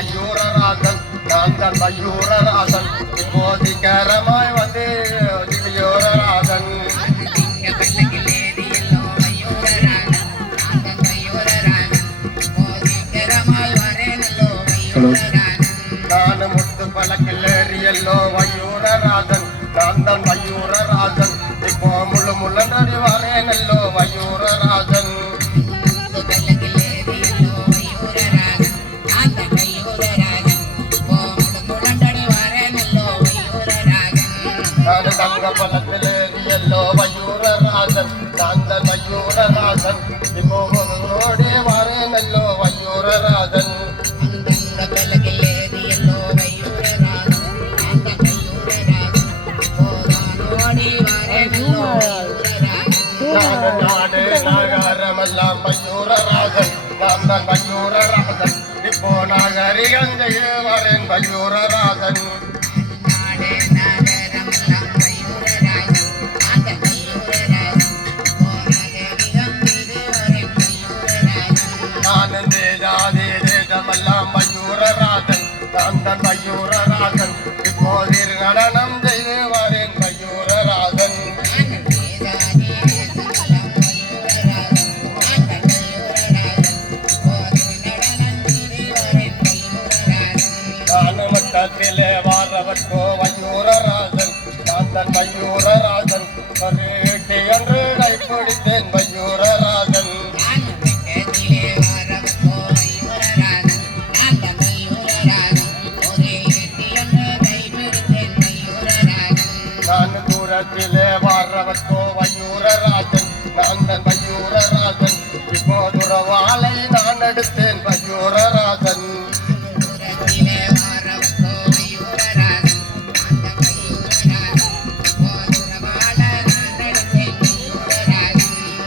மயூரராஜன் நான் தான் மயூரராஜன் இப்போதிகரமாய் வந்து திவ்யோரராஜன் நான் முத்து பலக்கில்லேறியல்லோ மயூரராஜன் நான் தான் மயூரராஜன் இப்போ முழு நடி வரேனல்லோ மயூரராஜன் தங்க பலத்திலேறியல்லோ மயூரராஜன் சாந்த மயூரராஜன் இப்போ ஓடி வரேனல்லோ மயூரராஜன் நாடு நகரமெல்லாம் மயூரராஜன் நான் தான் மயூரராஜன் இப்போ நாகரிகங்கையே வரேன் மயூரராஜன் மயூரராஜன் நான் தான் மயூரராஜன் இப்போது நடனம் செய்து வரேன் மயூரராஜன் நான் மட்டத்திலே வாரவர்கோ மயூரராஜன் நான் தான் மயூரராஜன் என்று கைப்பிடித்தேன் மயூரராஜன் தூரத்திலே வாரவர்கோ மயூரராஜன் நான் தான் மயூரராஜன் இப்போ துறவாளை நான் எடுத்தேன் மயூரராஜன்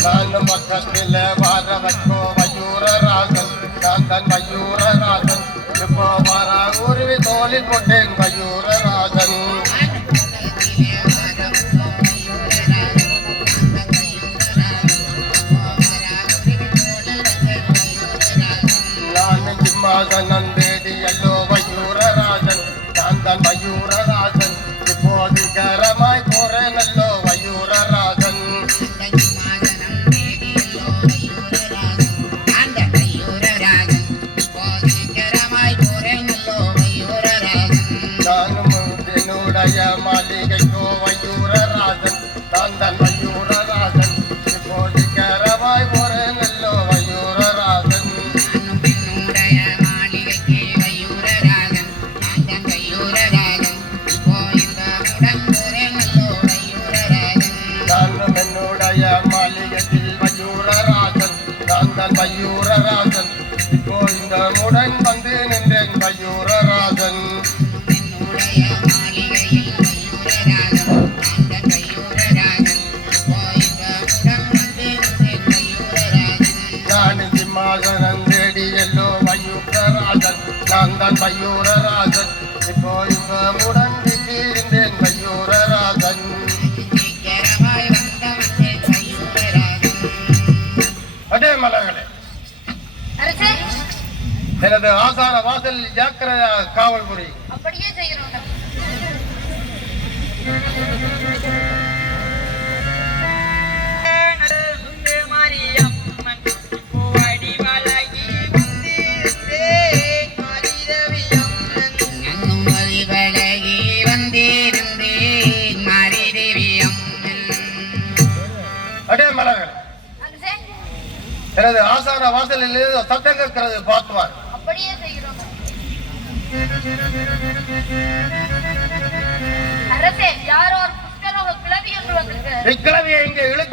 நான் பக்கத்திலே வாரவர்கோ மயூரராஜன் நான் தான் மயூரராஜன் இப்போ வாராகுருவி தோளில் போட்டேன் மயூரராஜன் நந்தேடியல்லோ மயூரராஜன் நான் தான் மயூரராஜன் இப்போதிகரமாய் போறேனல்லோ மயூரராஜன் நானும் என்னுடைய மாளிகைக்கோ மயூரராஜன் நான் தான் மயூரராஜன் இப்போதிகரமாய் போறேனல்லோ மயூரராஜன் என்னுடைய மாளிகையில் மயூரராஜன் நான் தான் மயூரராஜன் இப்போ இந்த முடன் வந்து நின்றேன் மயூரராஜன் நான் சிம்மாசனம் தேடியல்லோ மயூரராஜன் நான் தான் மயூரராஜன் இப்போ இந்த முடன் இருந்தேன் மயூரராஜன் மலர்களே எனது ஆசார வாசல் ஜாக்கிரதா காவல் புரி அப்படியே செய்கிறோம் அடே மலர்களே எனது ஆசார வாசலில் சத்தம் கேட்கிறது பார்த்துவார் அப்படியே செய்கிறோம் அரசே யாரோ ஒரு புஷ்கர கிளவி என்று வந்திருக்கு இக்கிளவியை இங்கே இழுத்து